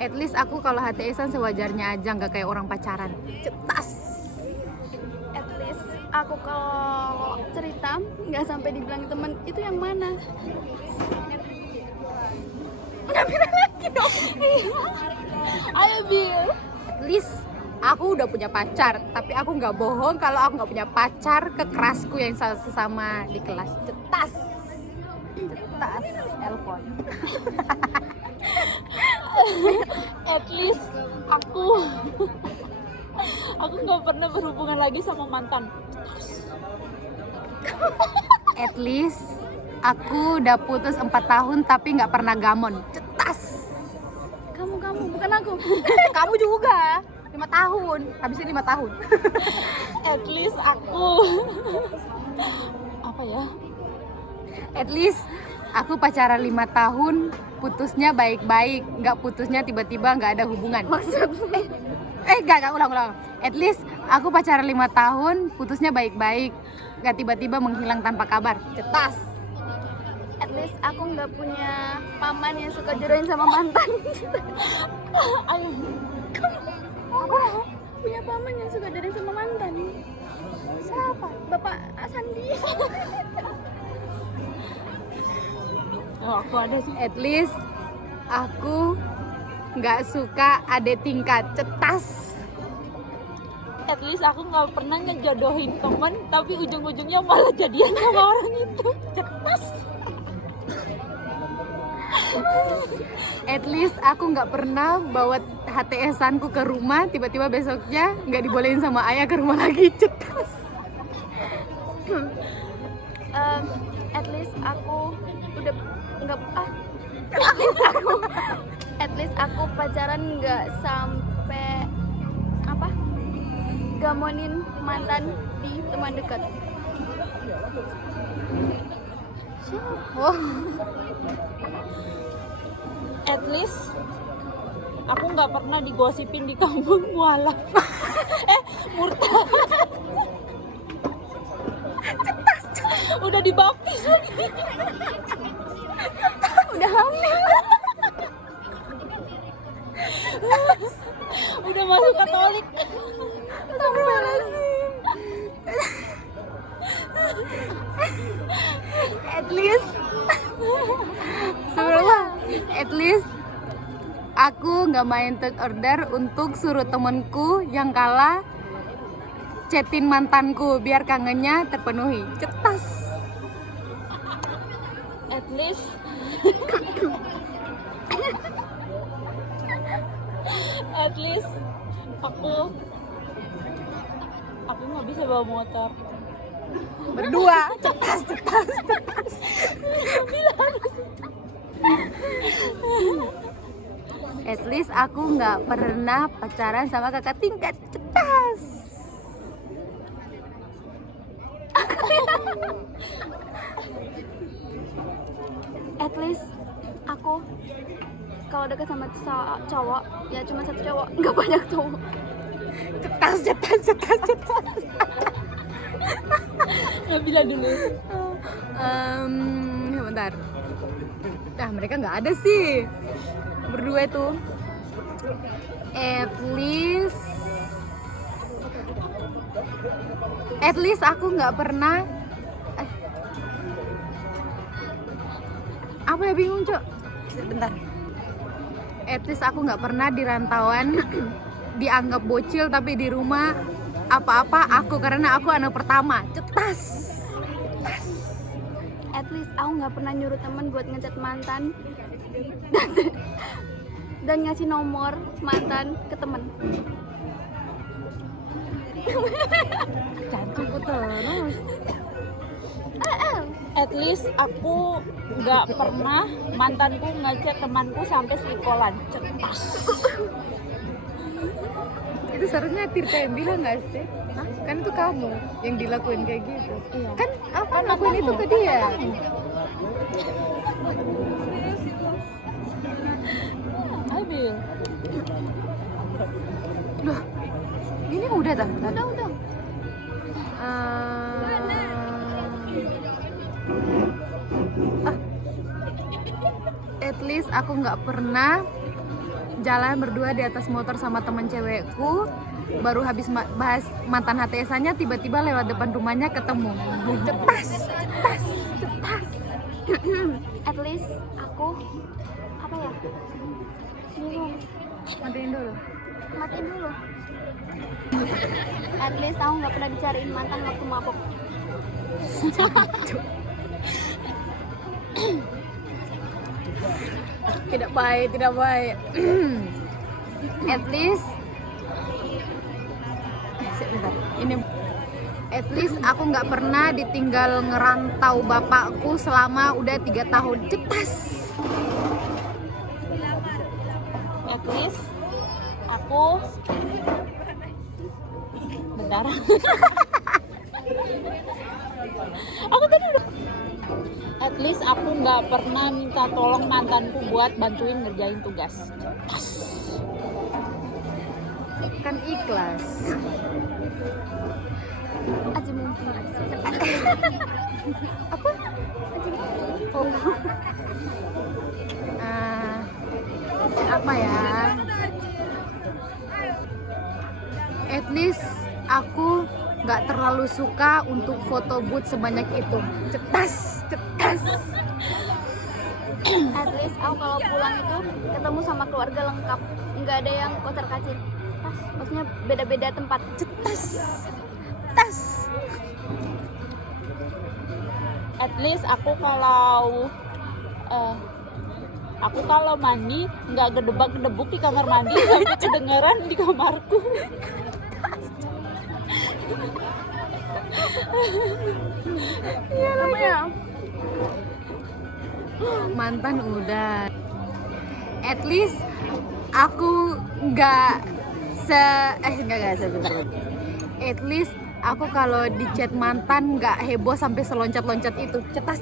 At least aku kalau HTS-an sewajarnya aja, nggak kayak orang pacaran. Cetas. At least aku kalau cerita nggak sampai dibilang temen itu yang mana. Nggak bilang lagi dong. Ayo Bil. At least aku udah punya pacar, tapi aku nggak bohong kalau aku nggak punya pacar ke kelasku yang sesama di kelas. Cetas. Cetas. Elfon. At least aku nggak pernah berhubungan lagi sama mantan. At least aku udah putus 4 tahun tapi nggak pernah gamon. Cetas. Kamu bukan aku. Kamu juga 5 tahun, habisnya 5 tahun. At least aku apa ya? At least aku pacaran 5 tahun, putusnya baik-baik, nggak putusnya tiba-tiba nggak ada hubungan. Maksud Nggak, ulang. At least aku pacaran 5 tahun, putusnya baik-baik, nggak tiba-tiba menghilang tanpa kabar. Cetas. at least aku nggak punya paman yang suka jodohin sama mantan. Ayo. Aku punya paman yang suka jodohin sama mantan. Siapa? Bapak Sandi. Oh, aku ada sih. At least aku nggak suka adik tingkat. Cetas. At least aku nggak pernah ngejodohin temen tapi ujung-ujungnya malah jadian sama orang itu. Cetas. At least aku nggak pernah bawa HTS-anku ke rumah, tiba-tiba besoknya nggak dibolehin sama ayah ke rumah lagi. Cetas. At least aku udah nggak at least aku pacaran nggak sampai apa gamonin mantan di teman dekat. Oh, At least aku nggak pernah digosipin di kampung mualaf. Murtad. Udah dibaptis lagi. Udah hamil. Udah masuk Katolik. at least sebelumnya, at least aku nggak main third order untuk suruh temenku yang kalah chatin mantanku biar kangennya terpenuhi. Cetas. At least at least aku nggak bisa bawa motor. Berdua. Cetas. At least aku nggak pernah pacaran sama kakak tingkat. Cetas. At least aku kalau dekat sama cowok ya cuma satu cowok, nggak banyak cowok. Cetas. Nabila dulu. Bentar. Nah, mereka nggak ada sih. Berdua tuh. At least aku nggak pernah. Apa ya, bingung, Cok? Bentar. At least aku nggak pernah di rantauan dianggap bocil tapi di rumah apa-apa aku karena aku anak pertama. Cetas. At least aku nggak pernah nyuruh temen buat ngechat mantan dan ngasih nomor mantan ke temen. Cantik terus. At least aku nggak pernah mantanku ngechat temanku sampai selikolan. Cetas. Itu seharusnya Tirta yang bilang nggak sih? Hah? Kan itu kamu yang dilakuin kayak gitu. Iya. Kan apa lakuin itu ke dia? Abil. Loh, ini udah dah. Udah. At least aku nggak pernah jalan berdua di atas motor sama teman cewekku. Baru habis bahas mantan HTS-nya, tiba-tiba lewat depan rumahnya ketemu. Cetas. At least aku apa ya? Bingung. Matiin dulu. Matiin dulu. At least aku nggak pernah dicariin mantan waktu mabok. Tidak baik. At least sebentar. Ini at least aku nggak pernah ditinggal ngerantau bapakku selama udah 3 tahun. Cetas. At least aku bentar. Aku tadi udah. At least aku nggak pernah minta tolong mantanku buat bantuin ngerjain tugas. Kan ikhlas. Aji mumpung. Apa? Oh. Apa ya? At least aku nggak terlalu suka untuk foto booth sebanyak itu. Cetas. At least aku kalau pulang itu ketemu sama keluarga lengkap, nggak ada yang kotor kacir. Maksudnya beda-beda tempat. Tas. At least aku kalau mandi nggak gedebak-gedebuk di kamar mandi sampai kedengeran di kamarku. Apa ya? Mantan udah. At least aku nggak sebentar. At least aku kalau di chat mantan nggak heboh sampai seloncat-loncat itu. Cetas.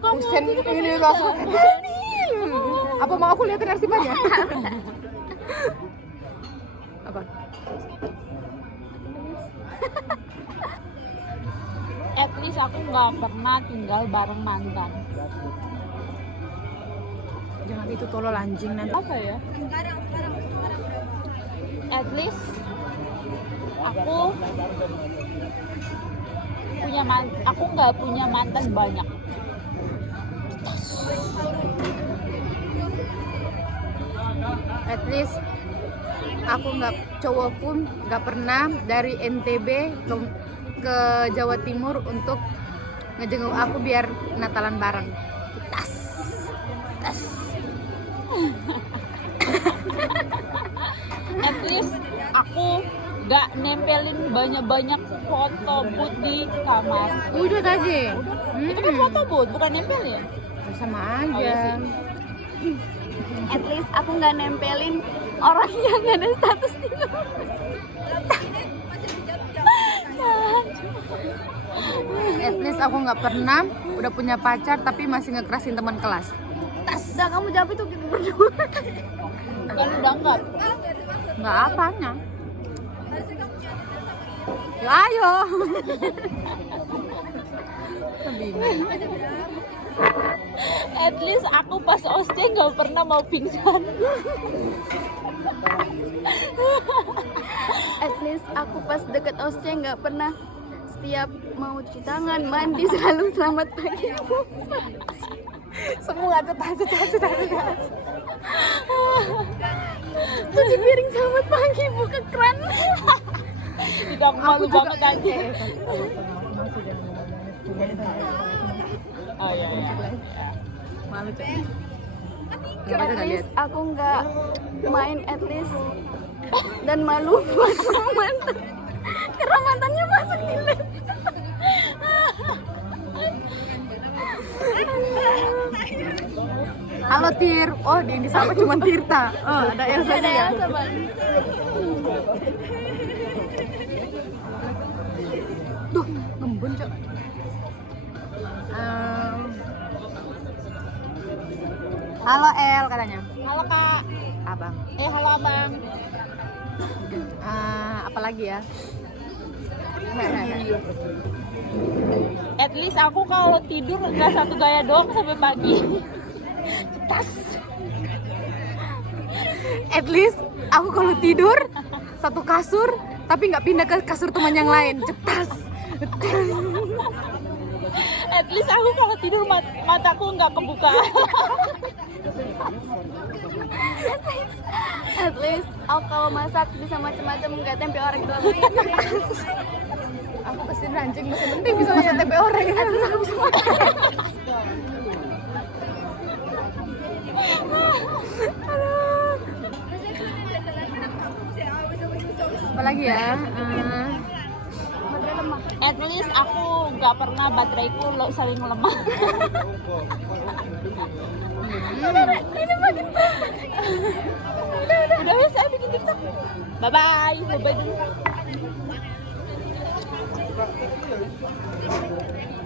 Busen ini langsung. Apa mau aku liatin arsipannya? Apa? At least aku nggak pernah tinggal bareng mantan. Jangan itu tolol anjing nanti. Apa ya? At least aku nggak punya mantan banyak. At least aku cowok pun nggak pernah dari NTB ke Jawa Timur untuk ngejenguk aku biar Natalan bareng. Tas. At least aku nggak nempelin banyak-banyak foto booth di kamar. Udah tadi. Itu kan foto booth, bukan nempel ya? Sama Oh, iya aja. sih. At least aku nggak nempelin orang yang nggak ada status di kamar. At least aku nggak pernah udah punya pacar tapi masih ngekerasin teman kelas. Udah kamu jawab itu kita berdua. Kan udah enggak. Nggak apanya. Ya ayo. Bingung. At least aku pas OSCE nggak pernah mau pingsan. At least aku pas deket OSCE nggak pernah setiap mau cuci tangan, mandi selalu selamat pagi Bu. Semua cetas. Cuci piring selamat pagi buka keran. Itu aku malu banget tadi. Oh iya. Malu Cok. At least aku nggak main at least dan malu buat mantan karena mantannya masuk di lab. Halo Tir. Oh, di ini sama cuma Tirta. Oh, ada Elsa Ada juga. Elsa Bang. Duh, ngembun Cok. Halo El katanya. Halo Kak. Abang. Halo Abang. Apa lagi ya? At least aku kalau tidur nggak satu gaya doang sampai pagi. Tas. At least aku kalau tidur satu kasur tapi nggak pindah ke kasur teman yang lain. Cetas. At least aku kalau tidur mataku nggak kebuka. At least aku kalau masak bisa macam-macam, nggak tempe orek doang. Aku pasti anjing masih penting bisa lihat tempe orek. At least aku bisa makan. Apalagi ya? Baterai lemah. At least aku nggak pernah bateraiku saling lemah. Ini makin Udah wes, saya bikin TikTok. Bye bye dulu.